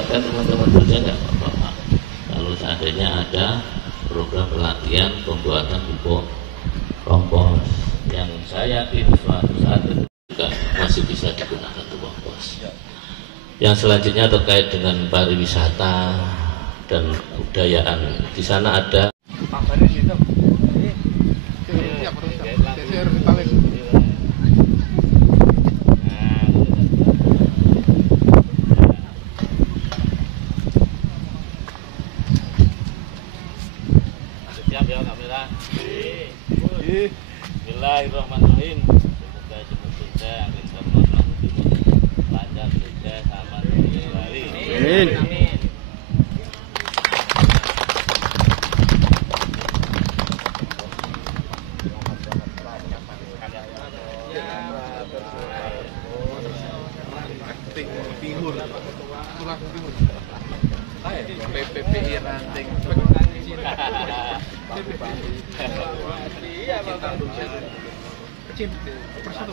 melibatkan teman-teman dosen nggak apa-apa. Kalau seandainya ada program pelatihan pembuatan pupuk kompos yang saya yakin suatu saat itu juga masih bisa digunakan untuk kompos. Yang selanjutnya terkait dengan pariwisata dan kebudayaan. Di sana ada siap ya kamera. Bismillahirrahmanirrahim. Semoga semua sukses, kita lancar, sukses, aman, hari. Amin. Timur, tulang timur. PPPI ranting. Iya, Bapak. Kecil, persatu.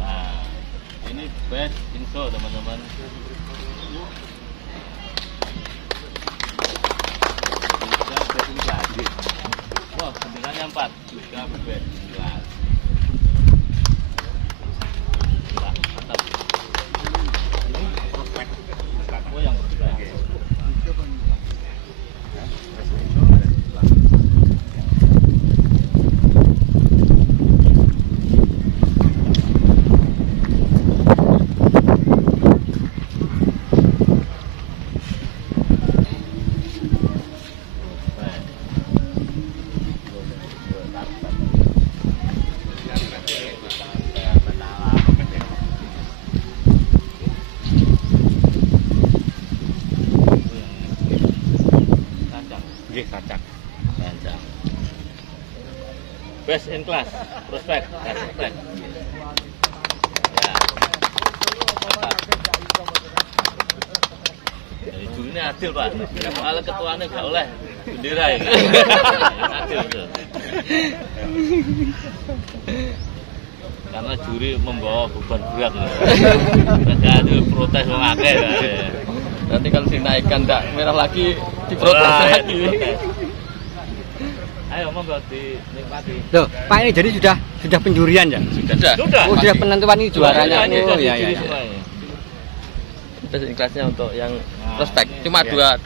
Nah, ini best info teman-teman. Wah, sembilannya 4 juga best kelas. Mantap. Ini prospek. Oh, yang prospek. Kacang. Best in class, prospek, prospek. Ya. Dari juri ini adil Pak. Kalau ketuanya nggak oleh bendera ya. Adil tuh. Karena juri membawa beban berat. Mereka adil protes mau akeh. Nanti kalau dinaikkan enggak merah lagi diprotes lagi. Ayo monggo dinikmati. Loh, Pak ini jadi sudah penjurian ya? Sudah. Oh, sudah penentuan ini juaranya. Oh iya. Best in class-nya untuk yang prospek. Cuma dua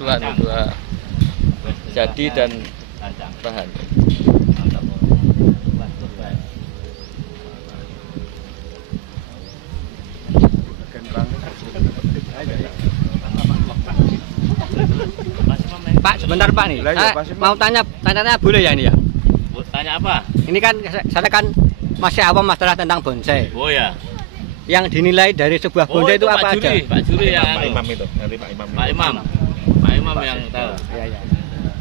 jadi dan bahan. Pak, sebentar Pak nih. Mau tanya boleh ya ini ya? Tanya apa? Ini kan saya kan masih awam masalah tentang bonsai. Oh ya. Yang dinilai dari sebuah bonsai itu apa aja? Pak Juri yang Pak Imam itu, nanti Pak Imam. Pak Imam yang tahu. Iya.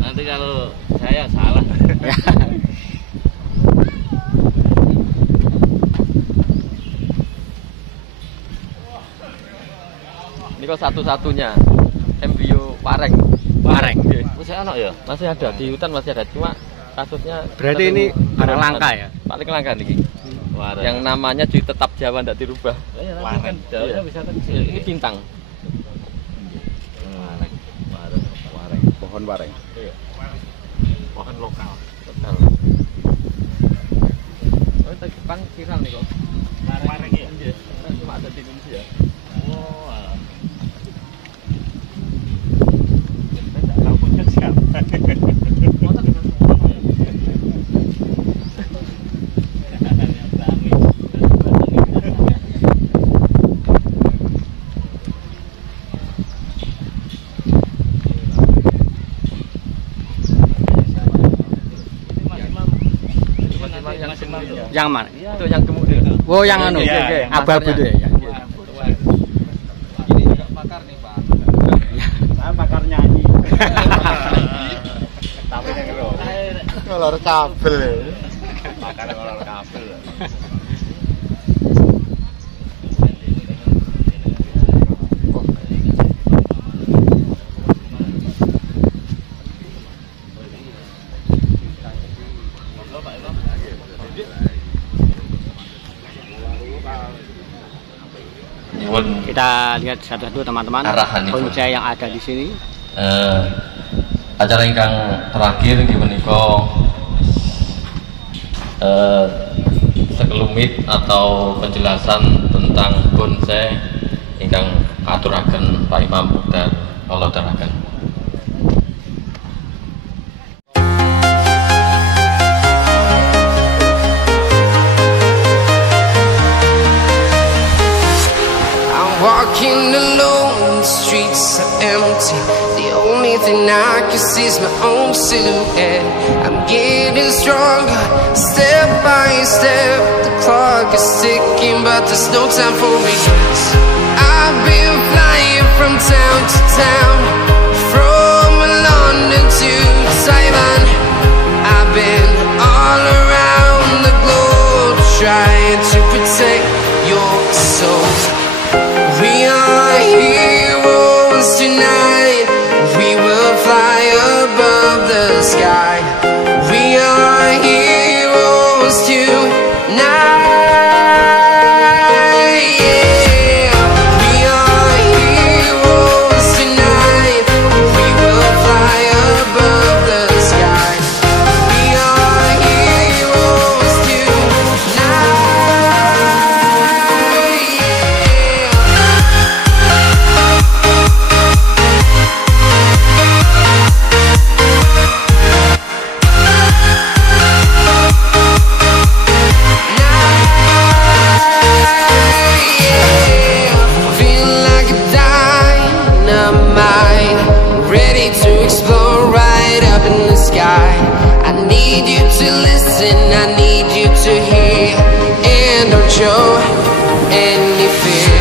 Nanti kalau saya salah. Ini kok satu-satunya embrio Wareng. Masih anak ya? Masih ada di hutan, masih ada, cuma kasusnya Berarti ini barang langka ya? Paling langka nih. Yang namanya di tetap Jawa tidak dirubah. Wareng. Daunnya bisa kecil. Ini bintang. Wareng. Pohon wareng. Iya. Pohon lokal. Oh, itu Jepang viral nih kok. Wareng ya? Cuma ada di Indonesia. Oh. Yang mana? Itu yang kemudian. Oh, yang anu. Iya. Abu-abu itu ya. Ini juga pakar nih Pak. Saya pakar nyanyi. Tapi yang ngelor kabel. Pakar ngelor kabel. Dipun Kita lihat satu-satu teman-teman arahanipun. bonsai yang ada di sini. Acara ingkang terakhir nggih menika sekelumit atau penjelasan tentang bonsai ingkang aturaken Pak Imam dan Allah daraken. Walking alone, the streets are empty. The only thing I can see is my own silhouette. I'm getting stronger, step by step. The clock is ticking, but there's no time for regrets. I've been flying from town to town, from London to Taiwan. I've been all around the globe, trying to protect your soul. We are heroes tonight. We will fly above the sky. We are heroes tonight. Yeah. We are heroes tonight. We will fly above the sky. We are heroes tonight. I need you to listen, I need you to hear, and don't show any fear.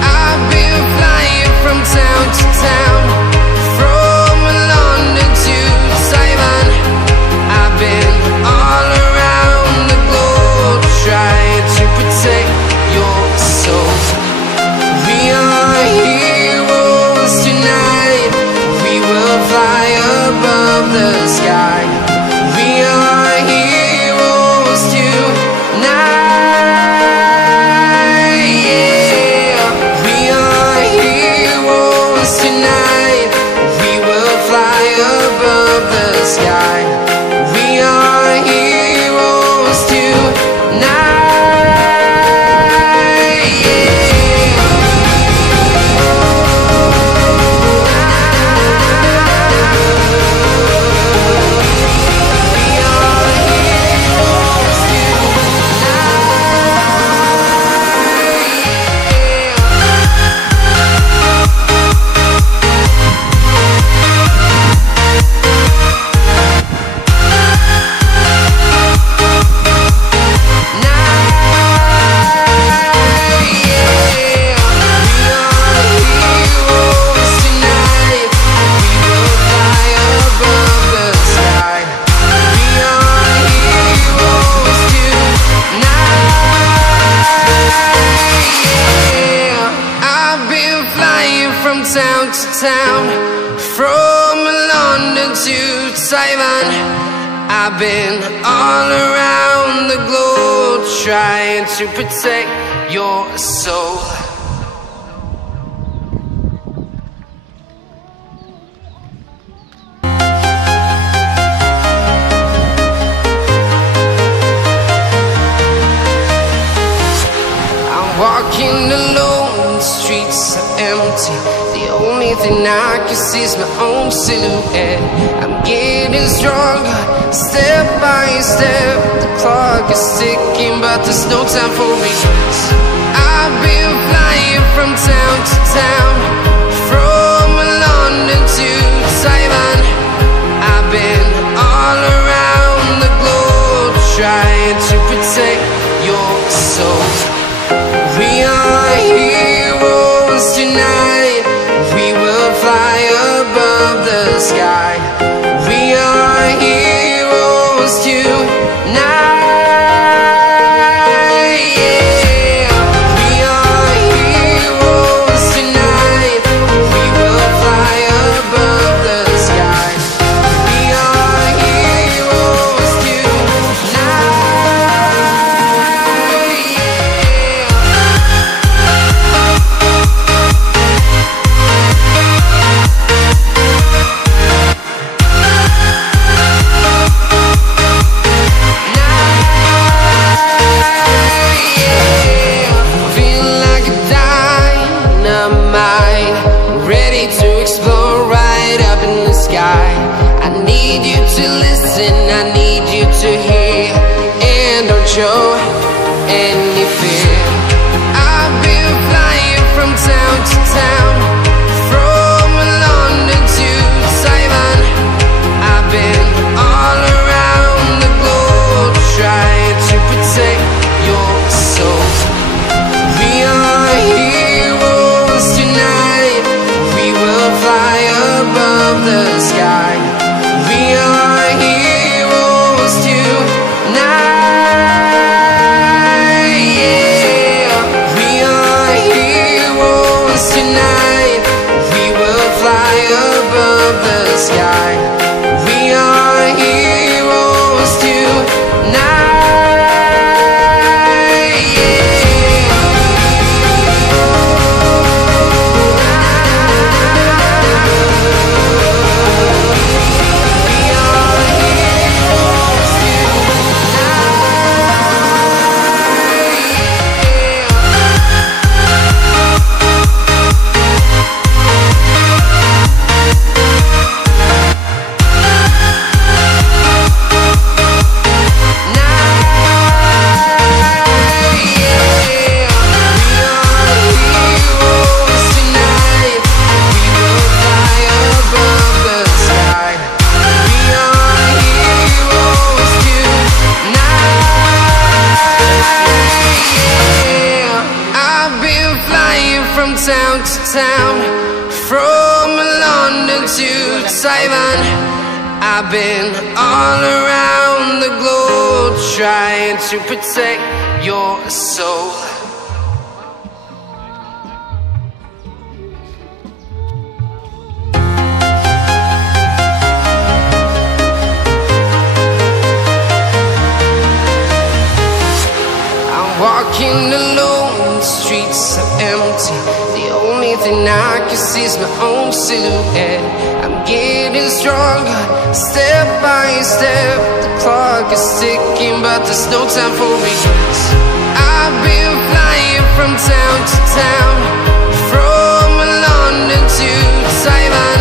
I've been flying from town to town, from London to Taiwan. I've been all around the globe, trying to protect your soul. We are heroes tonight. We will fly above the sky. We are heroes tonight. Yeah. We are heroes tonight. We will fly above the sky. We are heroes tonight. Town to town, from London to Taiwan. I've been all around the globe, trying to protect your soul. I'm walking alone, the streets are empty. The only thing I can see is my own silhouette. I'm getting stronger, step by step. The clock is ticking, but there's no time for regrets. I've been flying from town to town, from London to Taiwan. I've been all around the globe, trying to protect your soul. We are heroes tonight. We will fly above the sky. We are heroes tonight. Yeah. We are heroes tonight. We will fly above the sky. We are heroes tonight. Yeah. any fear. I've been flying from town to town, from London to Taiwan. I've been all around the globe trying to protect your soul. We are heroes tonight. We will fly above the sky. We are heroes tonight. Yeah, we are heroes tonight. We will fly above the sky. We are heroes tonight. From town to town, from London to Taiwan. I've been all around the globe trying to protect your soul. I'm walking alone, the streets are empty. The only thing I can see is my own silhouette. I'm getting stronger, step by step. The clock is ticking, but there's no time for regrets. I've been flying from town to town, from London to Taiwan.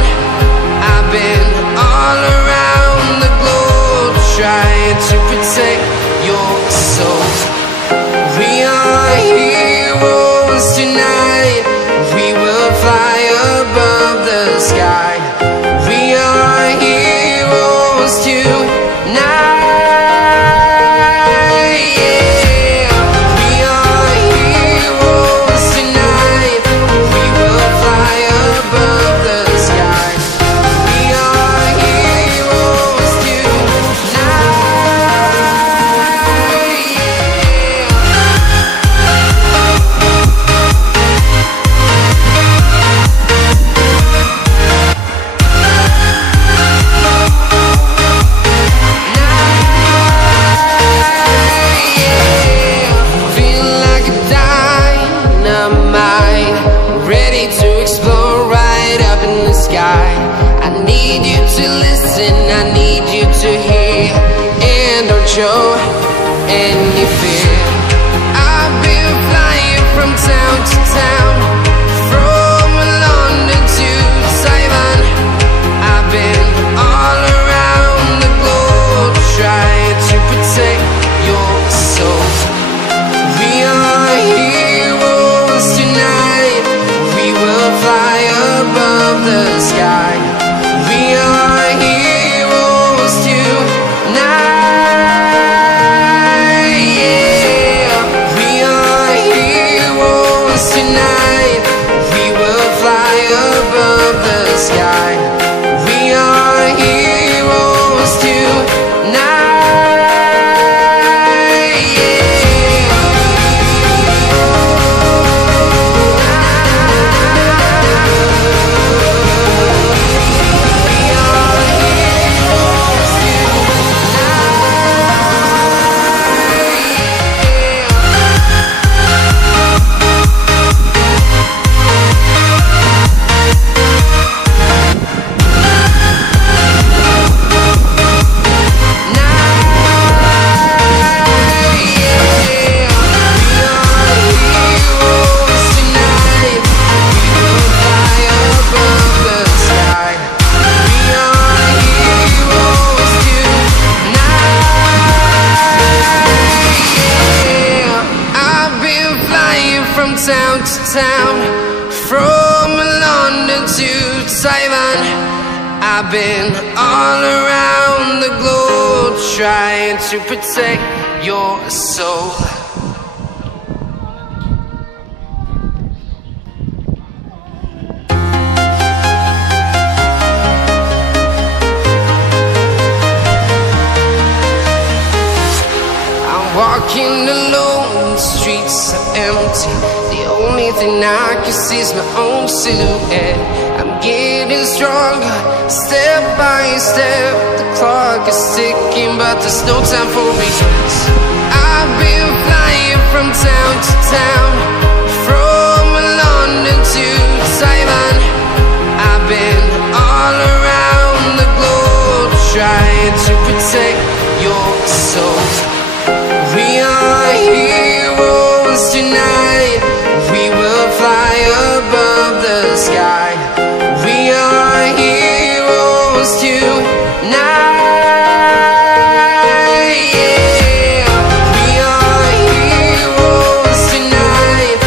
I've been all around the globe trying to protect your soul. We are heroes tonight. We will fly above the sky. We are heroes tonight. Yeah, we are heroes tonight. We will fly above the sky. We are heroes tonight. I need you to listen, I need you to hear, and don't show any fear. I've been flying from town to town, from London to Taiwan. I've been all around the globe trying to protect your soul. We are heroes tonight. We will fly above the sky. We are heroes tonight. Yeah, we are heroes tonight. town to town, from London to Taiwan. I've been all around the globe trying to protect your soul. Walking alone, the streets are empty. The only thing I can see is my own silhouette. I'm getting stronger, step by step. The clock is ticking, but there's no time for regrets. I've been flying from town to town, from London to Taiwan. I've been all around the globe trying to protect your soul. We are heroes tonight. We will fly above the sky. We are heroes tonight. Yeah. We are heroes tonight.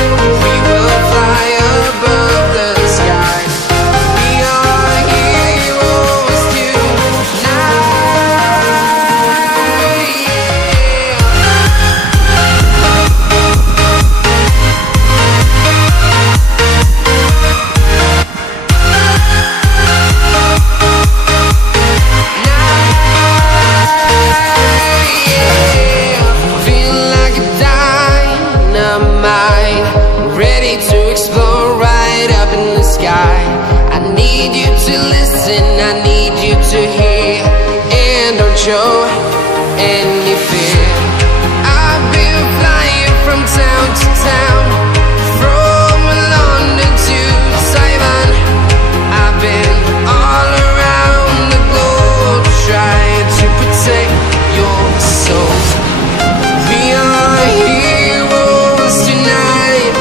We will fly above the sky. We are heroes tonight. I need you to listen, I need you to hear, and don't show any fear. I've been flying from town to town, from London to Taiwan. I've been all around the globe trying to protect your soul. We are heroes tonight.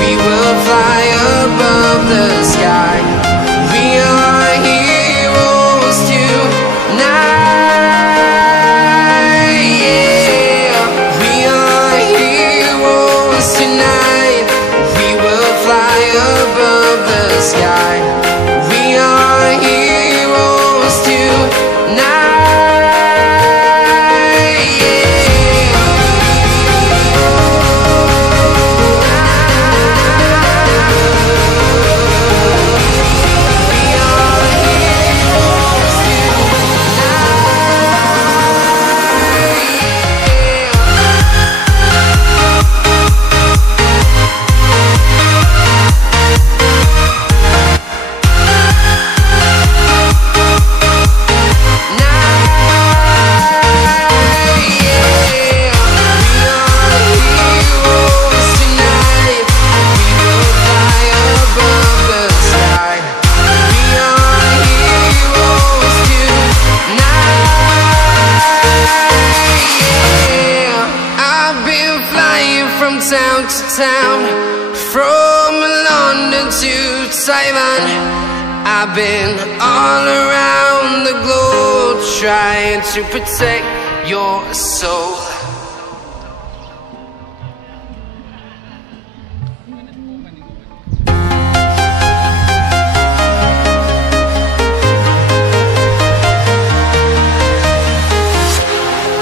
We will fly above the sky. We are heroes tonight. Yeah. We are heroes tonight. We will fly above the sky. We are heroes tonight. Town to town, from London to Taiwan. I've been all around the globe trying to protect your soul.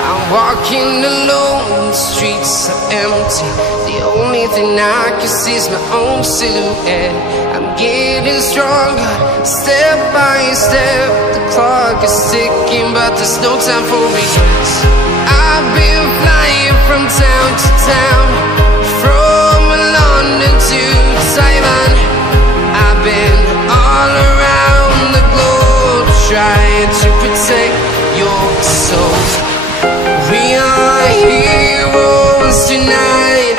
I'm walking alone, the streets are empty. The only thing I can see is my own silhouette. I'm getting stronger, step by step. The clock is ticking, but there's no time for regrets. I've been flying from town to town, from London to Taiwan. I've been all around the globe trying to protect your soul. We are heroes tonight.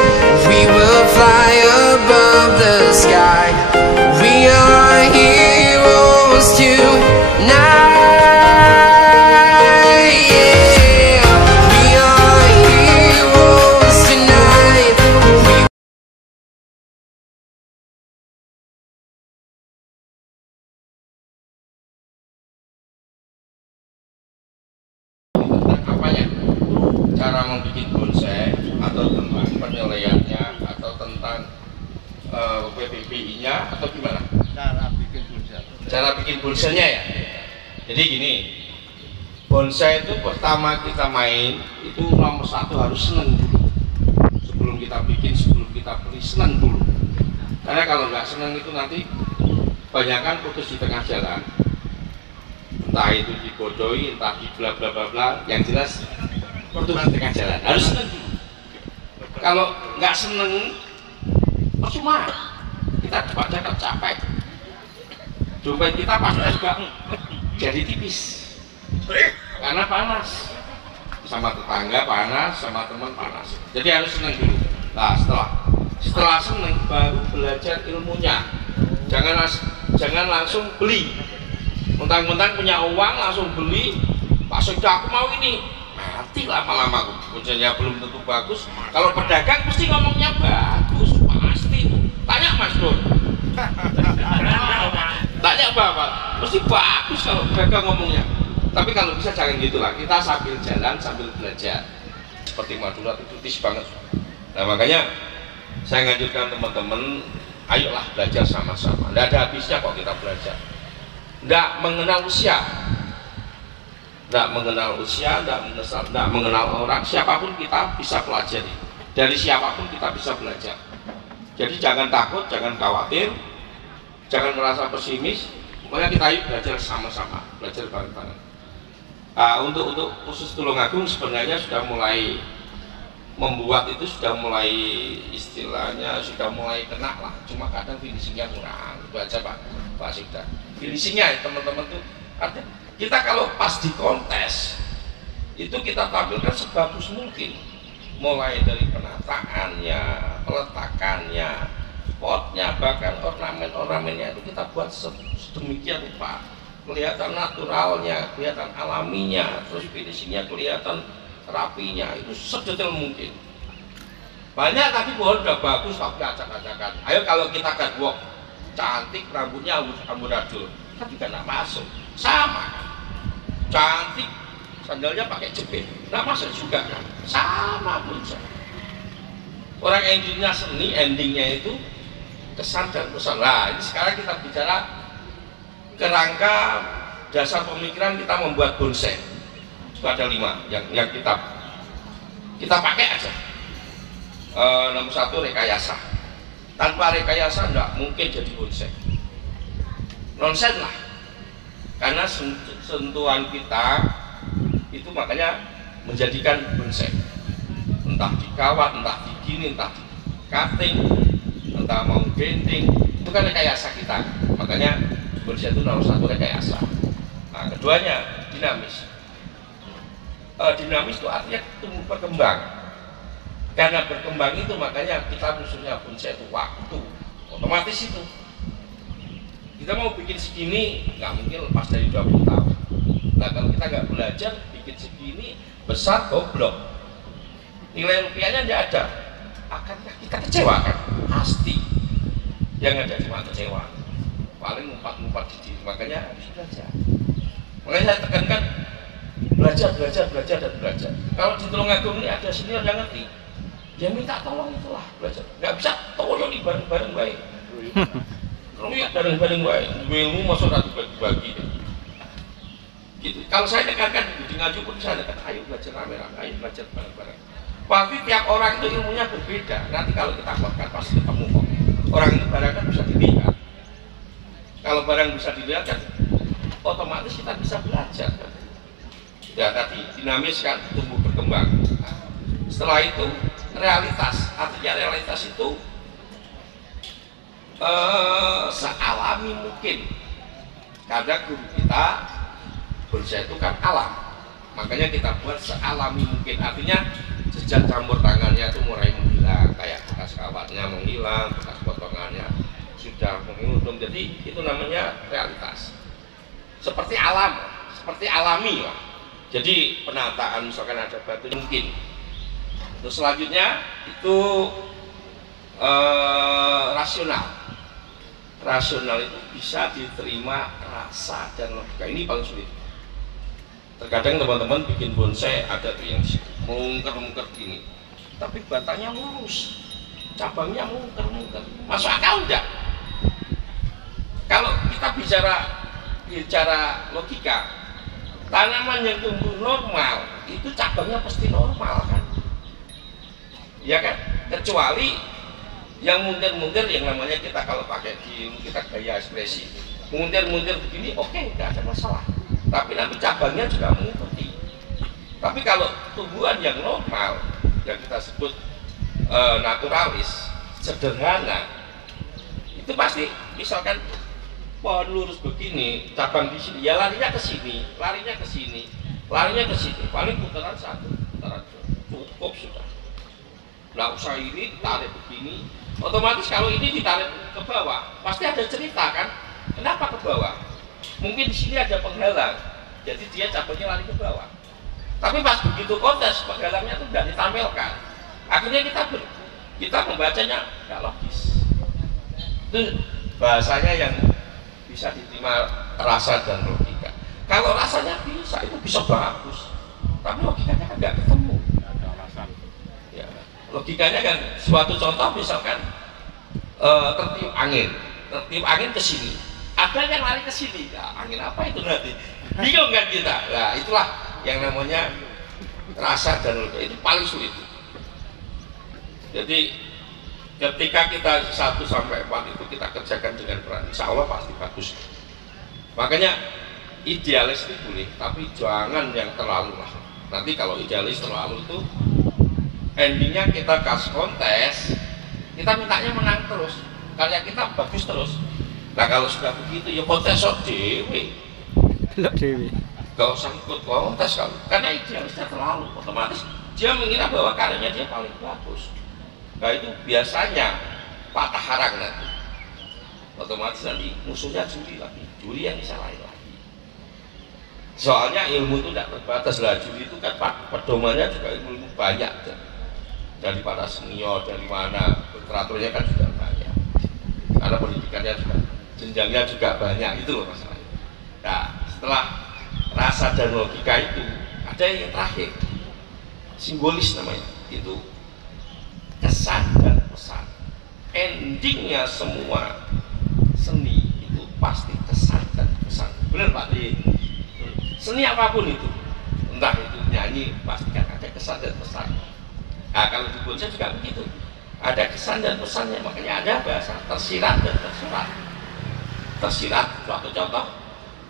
We will fly above the sky. We are heroes tonight. Yeah. We are heroes tonight. Apanya? Cara membuat bonsai atau tentang penilaiannya atau tentang PBBI-nya atau gimana? Cara bikin bonsainya ya. Jadi gini, bonsai itu pertama kita main itu nomor satu harus seneng dulu. Sebelum kita bikin, sebelum kita beli, seneng dulu. Karena kalau nggak seneng itu nanti banyakan putus di tengah jalan. Entah itu dibodohi, entah di bla bla bla bla. Yang jelas putus di tengah jalan. Harus seneng dulu. Kalau nggak seneng, percuma. Kita cepat capek. Dompet kita pasti juga jadi tipis karena panas, sama tetangga panas, sama teman panas. Jadi harus seneng dulu. Nah setelah seneng baru belajar ilmunya. Jangan langsung beli. Mentang-mentang punya uang langsung beli. Pak Sudah aku mau ini. Mati lama-lama bonsainya belum tentu bagus. Kalau pedagang mesti ngomongnya bagus pasti. Tanya Mas Don. Tanya Bapak, mesti bagus kalau pedagang ngomongnya. Tapi kalau bisa jangan gitulah. Kita sambil jalan sambil belajar. Seperti Madura itu tis banget. Nah makanya saya ngajukan teman-teman, ayolah belajar sama-sama. Tidak ada habisnya kok kita belajar. Tidak mengenal usia, tidak mengenal orang. Siapapun kita bisa pelajari. Dari siapapun kita bisa belajar. Jadi jangan takut, jangan khawatir, jangan merasa pesimis. Pokoknya kita yuk belajar sama-sama, belajar bareng-bareng. Untuk khusus Tulungagung sebenarnya sudah mulai membuat itu, sudah mulai istilahnya sudah mulai kena lah. Cuma kadang finishingnya kurang. Itu aja Pak Sudah. Finishingnya teman-teman tuh artinya kita kalau pas di kontes itu kita tampilkan sebagus mungkin. Mulai dari penataannya, peletakannya, potnya, bahkan ornamen-ornamennya itu kita buat sedemikian rupa. Kelihatan naturalnya, kelihatan alaminya, terus finishingnya kelihatan rapinya, itu sedetail mungkin. Banyak tadi pohon udah bagus tapi acak-acakan. Ayo kalau kita catwalk cantik, rambutnya amburadul, kan juga nggak masuk. Sama kan? Cantik, sandalnya pakai jepit, nggak masuk juga kan? Sama pun. Orang endingnya seni, endingnya itu kesan dan pesan. Nah, ini sekarang kita bicara kerangka dasar pemikiran kita membuat bonsai. Itu ada 5 yang kita pakai aja. Nomor 1 rekayasa. Tanpa rekayasa enggak mungkin jadi bonsai. Nonsen lah. Karena sentuhan kita itu makanya menjadikan bonsai. Entah dikawat, entah digini, entah di cutting, entah mau bending, itu kan rekayasa kita. Makanya bonsai itu nomor 1 rekayasa. Nah, keduanya dinamis. Dinamis itu artinya tumbuh berkembang. Karena berkembang itu makanya kita khususnya bonsai itu waktu. Otomatis itu. Kita mau bikin segini nggak mungkin lepas dari 20 tahun. Nah kalau kita nggak belajar bikin segini besar goblok. Nilai rupiahnya tidak ada. Akankah kita kecewa kan? Pasti. Yang ada cuma kecewa. Paling ngumpat-ngumpat di diri. Makanya harus belajar. Makanya saya tekankan belajar dan belajar. Kalau di Tulungagung ini ada senior yang ngerti, dia minta tolong itulah belajar. Nggak bisa tolong di bareng-bareng baik. Kalau ya bareng-bareng baik, ilmu masuk nanti bagi-bagi. Gitu. Kalau saya tekankan di ngaji pun saya tekankan, ayo belajar rame-rame, ayo belajar bareng-bareng. Pasti tiap orang itu ilmunya berbeda. Nanti kalau kita kuatkan pasti ketemu kok. Orang itu barang kan bisa dilihat. Kalau barang bisa dilihat kan, otomatis kita bisa belajar. Ya tadi dinamis kan, tumbuh berkembang. Nah, setelah itu realitas, artinya realitas itu sealami mungkin. Karena guru kita bonsai itu kan alam, makanya kita buat sealami mungkin. Artinya sejak campur tangannya itu mulai menghilang, kayak bekas kawatnya menghilang, bekas potongannya sudah mengudung. Jadi itu namanya realitas. Seperti alam, seperti alami lah. Jadi penataan misalkan ada batu mungkin. Terus selanjutnya itu rasional. Rasional itu bisa diterima rasa dan logika. Ini paling sulit. Terkadang teman-teman bikin bonsai ada tuh yang mungker-mungker gini, tapi batangnya lurus. cabangnya mungker-mungker. Masuk akal enggak? Kalau kita bicara logika, tanaman yang tumbuh normal itu cabangnya pasti normal kan? Ya kan? Kecuali yang muntir-muntir, yang namanya kita kalau pakai di kita gaya ekspresi muntir-muntir begini, oke, nggak ada masalah. Tapi nanti cabangnya juga mengikuti. Tapi kalau tumbuhan yang normal, yang kita sebut naturalis, sederhana, itu pasti misalkan pohon lurus begini, cabang di sini, ya larinya ke sini, larinya ke sini, larinya ke sini, paling putaran satu, putaran dua, cukup sudah. Nggak usah ini tarik begini, otomatis kalau ini ditarik ke bawah, pasti ada cerita kan? Kenapa ke bawah? Mungkin di sini ada penghalang, jadi dia cabangnya lari ke bawah. Tapi pas begitu kontes, penghalangnya itu tidak ditampilkan. Akhirnya kita membacanya nggak logis. Itu bahasanya yang bisa diterima rasa dan logika. Kalau rasanya bisa, itu bisa bagus. Tapi logikanya kan nggak ketemu. Ya, logikanya kan suatu contoh misalkan tertiup angin ke sini. Ada yang lari ke sini. Ya, angin apa itu nanti? Bingung kan kita. Nah, itulah yang namanya rasa dan logika, itu paling sulit. Jadi ketika kita 1 sampai 4 itu kita kerjakan dengan peran, insya Allah pasti bagus. Makanya idealis itu boleh, tapi jangan yang terlalu lah. Nanti kalau idealis terlalu itu endingnya kita kasih kontes, kita mintanya menang terus, karya kita bagus terus. Nah kalau sudah begitu ya kontes dewe, gak usah ikut kontes kalau, karena idealisnya terlalu, otomatis dia mengira bahwa karyanya dia paling bagus. Nah itu biasanya patah harang nanti, otomatis nanti musuhnya juri lagi, juri yang disalahin lagi. Soalnya ilmu itu tidak terbatas lah, juri itu kan pedomannya juga ilmu banyak, dari para senior, dari mana, literaturnya kan juga banyak, karena pendidikannya juga, jenjangnya juga banyak, itu loh masalahnya. Nah setelah rasa dan logika itu, ada yang terakhir, simbolis namanya, itu kesan dan pesan. Endingnya semua seni itu pasti kesan dan pesan. Benar Pak Tri? Seni apapun itu, entah itu nyanyi, pastikan ada kesan dan pesan. Nah kalau di bonsai juga begitu, ada kesan dan pesannya. Makanya ada bahasa tersirat dan tersurat. Tersirat, suatu contoh,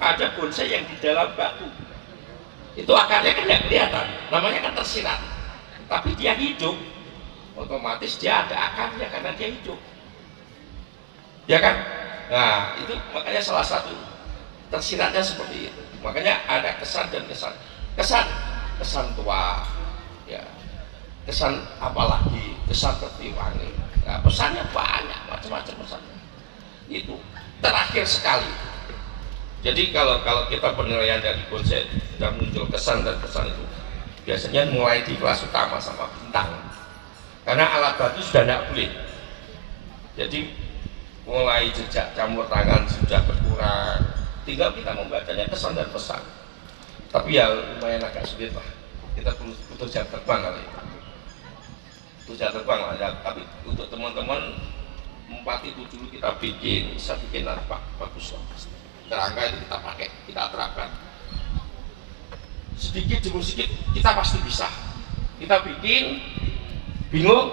ada bonsai yang di dalam batu, itu akarnya kan tidak kelihatan, namanya kan tersirat, tapi dia hidup, otomatis dia ada akarnya karena dia hidup, ya kan? Nah itu makanya salah satu tersiratnya seperti itu. Makanya ada kesan dan kesan. Kesan tua, ya, kesan apalagi, kesan tertiup angin. Nah, pesannya banyak, macam-macam pesannya. Itu terakhir sekali. Jadi kalau kita penilaian dari konsep sudah muncul kesan dan pesan itu, biasanya mulai di kelas utama sama bintang. Karena alat batu sudah tidak boleh. Jadi mulai jejak campur tangan sudah berkurang. Tinggal kita membacanya kesan dan pesan. Tapi ya lumayan agak sulit lah. Kita butuh jam terbang kali itu. Butuh jam terbang lah. Ya, tapi untuk teman-teman 4 itu dulu kita bikin, bisa bikin apa bagus lah. Kerangka itu kita pakai, kita terapkan. Sedikit demi sedikit kita pasti bisa. Kita bikin, bingung,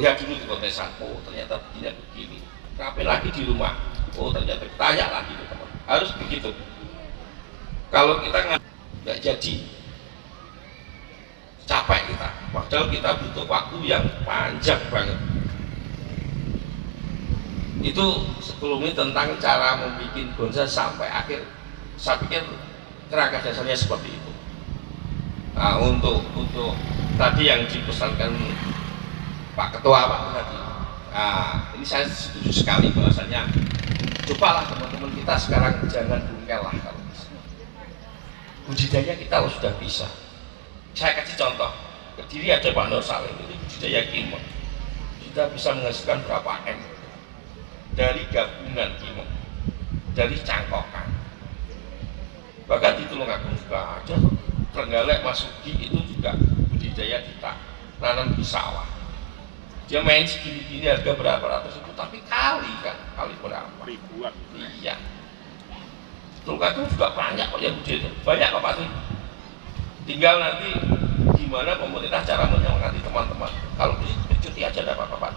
lihat dulu di kontesan. Oh ternyata begini. Rapi lagi di rumah. Oh ternyata tanya lagi ke teman. Harus begitu. Kalau kita nggak jadi, capek kita. Padahal kita butuh waktu yang panjang banget. Itu sebelumnya tentang cara membuat bonsai sampai akhir. Saya pikir kerangka dasarnya seperti itu. Nah untuk tadi yang dipesankan Pak Ketua Pak tadi, nah ini saya setuju sekali bahwasanya cobalah teman-teman kita sekarang jangan bungkel lah kalau bisa. Budidaya kita sudah bisa. Saya kasih contoh, Kediri ada Pak Nur Salim, itu budidaya kimon sudah bisa menghasilkan berapa M dari gabungan kimon, dari cangkokan. Bahkan di Tulungagung juga ada Trenggalek Masuki, itu juga budidaya kita nanam di sawah. Dia main segini-gini harga berapa ratus ribu, tapi kali berapa? Ribuan. Iya. Tulung Agung juga banyak kok yang budget, banyak kok Pak. Tinggal nanti gimana pemerintah cara menyemangati teman-teman. Kalau cuti aja tidak apa-apa Pak.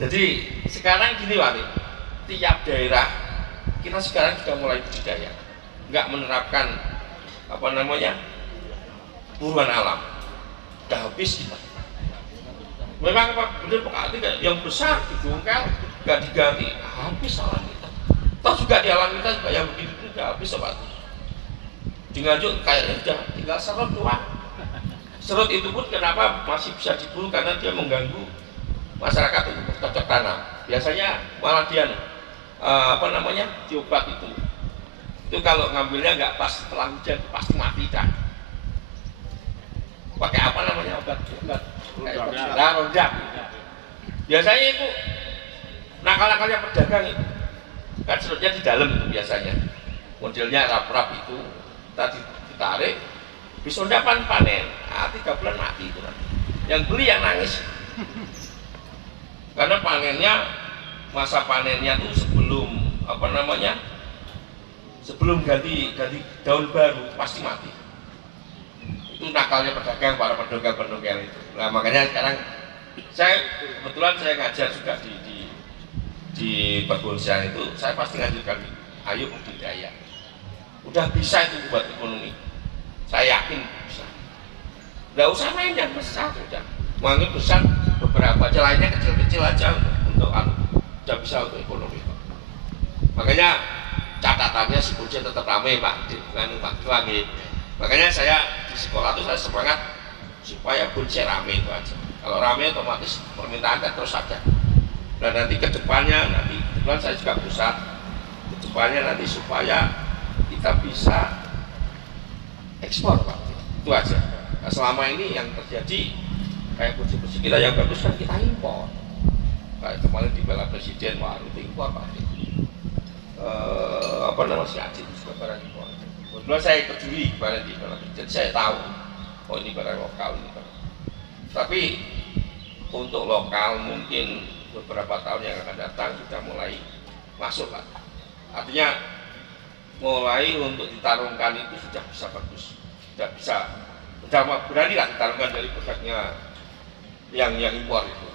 Jadi sekarang gini Pak, tiap daerah kita sekarang sudah mulai budidaya, nggak menerapkan buruan alam. Udah habis kita. Memang Pak bener Pak yang besar dibongkar nggak diganti, habis alam kita. Toh juga di alam kita juga yang begitu juga habis Pak. Di Nganjuk kayaknya sudah tinggal serut doang. Serut itu pun kenapa masih bisa diburu, karena dia mengganggu masyarakat untuk cocok tanam. Biasanya malah dia diobat itu kalau ngambilnya nggak pas setelah hujan pasti mati kan. Pakai obat rondak. Biasanya itu nakal-nakalnya pedagang itu kan, serutnya di dalam itu biasanya modelnya rap-rap itu tadi ditarik bisa dapat panen 3 bulan mati itu kan. Yang beli yang nangis karena panennya, masa panennya itu sebelum sebelum ganti daun baru pasti mati. Itu nakalnya pedagang, para pedagang itu. Nah makanya sekarang kebetulan saya ngajar juga di perbonsian itu, saya pasti ngajarkan ayo budidaya. Udah bisa itu buat ekonomi, saya yakin bisa. Nggak usah main yang besar, udah mangin besar beberapa aja, lainnya kecil-kecil aja untuk udah bisa untuk ekonomi. Makanya catatannya si Bunce tetap ramai Pak, dengan Pak Ketua. Makanya saya di sekolah itu saya semangat supaya Bunce ramai itu aja. Kalau ramai otomatis permintaan kan terus ada. Dan nanti kedepannya, nanti kebetulan saya juga pusat, kedepannya nanti supaya kita bisa ekspor Pak, itu aja. Nah, selama ini yang terjadi kayak kursi-kursi kita yang bagus kan kita impor. Kayak kemarin di Piala Presiden, wah itu impor Pak. Si Aceh itu juga barang impor. Kebetulan saya peduli kemarin di Piala Presiden, saya tahu oh ini barang lokal ini Pak. Tapi untuk lokal mungkin beberapa tahun yang akan datang sudah mulai masuk Pak. Artinya mulai untuk ditarungkan itu sudah bisa bagus, sudah berani lah ditarungkan dari produknya yang impor itu.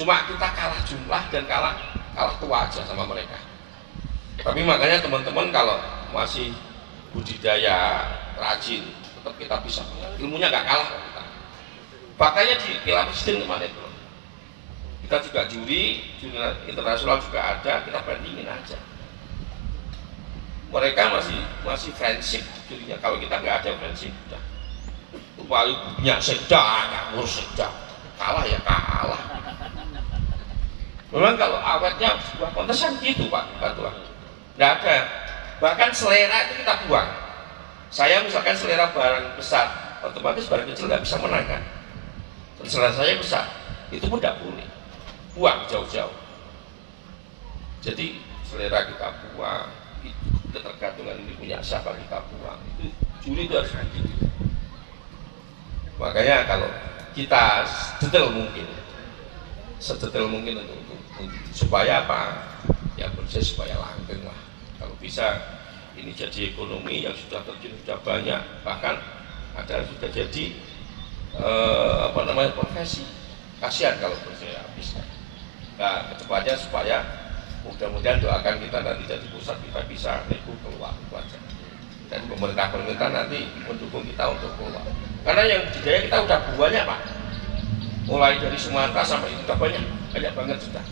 Cuma kita kalah jumlah dan kalah tua aja sama mereka. Tapi makanya teman-teman kalau masih budidaya rajin, tetap kita bisa. Ilmunya nggak kalah kita. Faktanya di Piala Presiden kemarin itu, kita juga juri internasional juga ada, kita bandingin aja. Mereka masih friendship jurinya, kalau kita nggak ada friendship udah. Paling punya sedang, ngurus sedang, kalah ya kalah. Memang kalau awetnya sebuah kontesan gitu Pak Ketua, nggak ada. Bahkan selera itu kita buang. Saya misalkan selera barang besar, otomatis barang kecil nggak bisa menang kan. Selera saya besar, itu pun nggak boleh, buang jauh-jauh. Jadi selera kita buang, itu tergantungan ini punya siapa kita buang. Itu juri itu harus gitu. Makanya kalau kita sedetail mungkin untuk supaya apa? Ya proses supaya langgeng lah. Kalau bisa ini jadi ekonomi yang sudah terjun sudah banyak, bahkan ada sudah jadi profesi. Kasihan kalau proses habis. Nah kedepannya supaya mudah-mudahan doakan kita nanti jadi pusat kita bisa keluar itu aja. Dan pemerintah nanti mendukung kita untuk keluar. Karena yang budidaya kita udah banyak Pak. Mulai dari Sumatera sampai itu udah banyak banget sudah.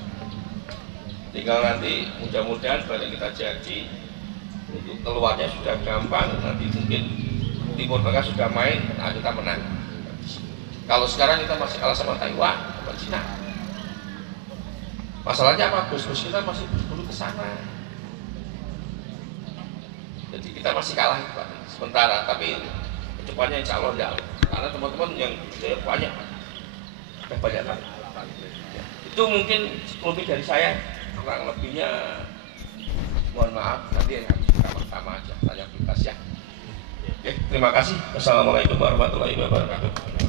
Tinggal nanti mudah-mudahan pada kita jadi untuk keluarnya sudah gampang, nanti mungkin Timur Tengah sudah main, nah kita menang. Kalau sekarang kita masih kalah sama Taiwan, sama Cina. Masalahnya apa? Bos-bos kita masih buru ke sana. Jadi kita masih kalah Pak, sementara, tapi kedepannya insya Allah enggak. Karena teman-teman yang banyak kan. Itu mungkin lebih dari saya, kurang lebihnya mohon maaf, nanti yang habis pertama aja tanya bebas ya. Oke, terima kasih. Wassalamualaikum warahmatullahi wabarakatuh.